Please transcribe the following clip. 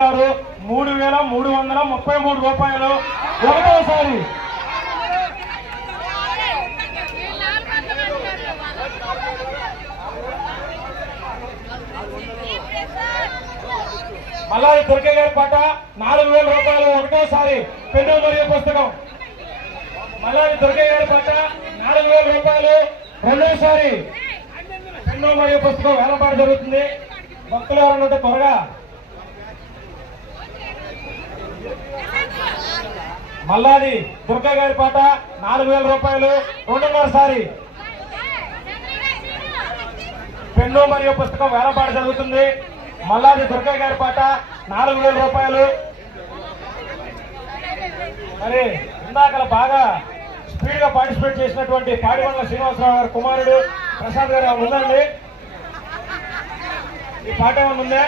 3,333 రూపాయలు ఒకటోసారి. మల్లాది దుర్గయ్య గారి పాట 4,000 రూపాయలు ఒకటోసారి. పెన్ను మరియు పుస్తకం. మల్లాది దుర్గయ్య గారి పాట 4,000 రూపాయలు రెండోసారి. పెన్ను మరియు పుస్తకం వేలంపాటు జరుగుతుంది. భక్తులు ఎవరన్నా త్వరగా. మల్లాది దుర్గయ్య గారి పాట 4,000 రూపాయలు రెండోసారి. పెన్ను మరియు పుస్తకం వేలంపాటు జరుగుతుంది. మల్లాది దుర్గయ్య గారి పాట 4,000 రూపాయలు. మరి ఇందాక బాగా స్పీడ్ గా పార్టిసిపేట్ చేసినటువంటి పాడిబండ్ల శ్రీనివాసరావు గారి కుమారుడు ప్రసాద్ గారు ఉందండి. ఈ పాట ఏమైనా ఉందా?